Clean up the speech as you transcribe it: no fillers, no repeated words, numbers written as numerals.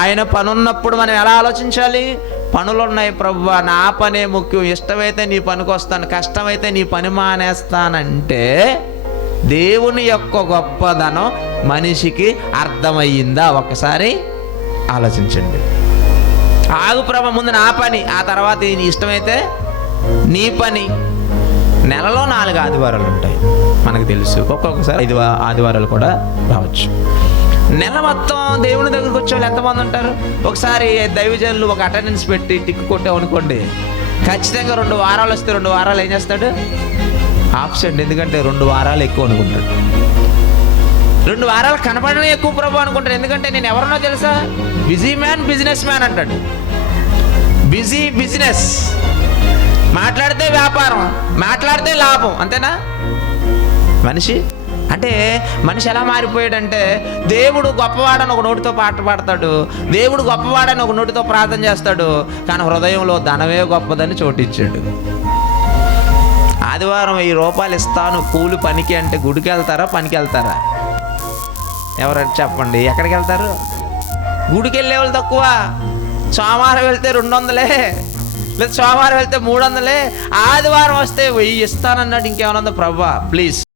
ఆయన పని ఉన్నప్పుడు మనం ఎలా ఆలోచించాలి? పనులు ఉన్నాయి ప్రభువా, నా పనే ముఖ్యం, ఇష్టమైతే నీ పనికి వస్తాను, కష్టమైతే నీ పని మానేస్తానంటే దేవుని యొక్క గొప్పదనం మనిషికి అర్థమయ్యిందా? ఒకసారి ఆలోచించండి. ఆగు ప్రభు, ముందు నా పని, ఆ తర్వాత నీ ఇష్టమైతే నీ పని. నెలలో 4 ఆదివారాలు ఉంటాయి మనకు తెలుసు, ఒక్కొక్కసారి 5 ఆదివారాలు కూడా రావచ్చు. నెల మొత్తం దేవుని దగ్గరికి వచ్చే వాళ్ళు ఎంతమంది ఉంటారు? ఒకసారి దైవజనులు ఒక అటెండెన్స్ పెట్టి టిక్ కొట్టామనుకోండి, ఖచ్చితంగా 2 వారాలు వస్తే 2 వారాలు ఏం చేస్తాడు? ఆబ్సెంట్. ఎందుకంటే 2 వారాలు ఎక్కువ అనుకుంటాడు. 2 వారాలు కనపడడం ఎక్కువ ప్రభు అనుకుంటాడు. ఎందుకంటే నేను ఎవరన్నా తెలుసా? బిజీ మ్యాన్, బిజినెస్ మ్యాన్ అంటాడు. బిజీ బిజినెస్, మాట్లాడితే వ్యాపారం, మాట్లాడితే లాభం, అంతేనా? మనిషి అంటే మనిషి ఎలా మారిపోయాడంటే, దేవుడు గొప్పవాడని ఒక నోటితో పాట పాడతాడు, దేవుడు గొప్పవాడని ఒక నోటితో ప్రార్థన చేస్తాడు, కానీ హృదయంలో ధనమే గొప్పదని చోటిచ్చాడు. ఆదివారం 1000 రూపాయలు ఇస్తాను కూలి పనికి అంటే గుడికి వెళ్తారా, పనికి వెళ్తారా? ఎవరంటే చెప్పండి, ఎక్కడికి వెళ్తారు? గుడికి వెళ్ళే వాళ్ళు తక్కువ. సోమవారం వెళ్తే 200, లేదా సోమవారం వెళ్తే 300, ఆదివారం వస్తే 1000 ఇస్తానన్నాడు. ఇంకేమన్నా ప్రభువా ప్లీజ్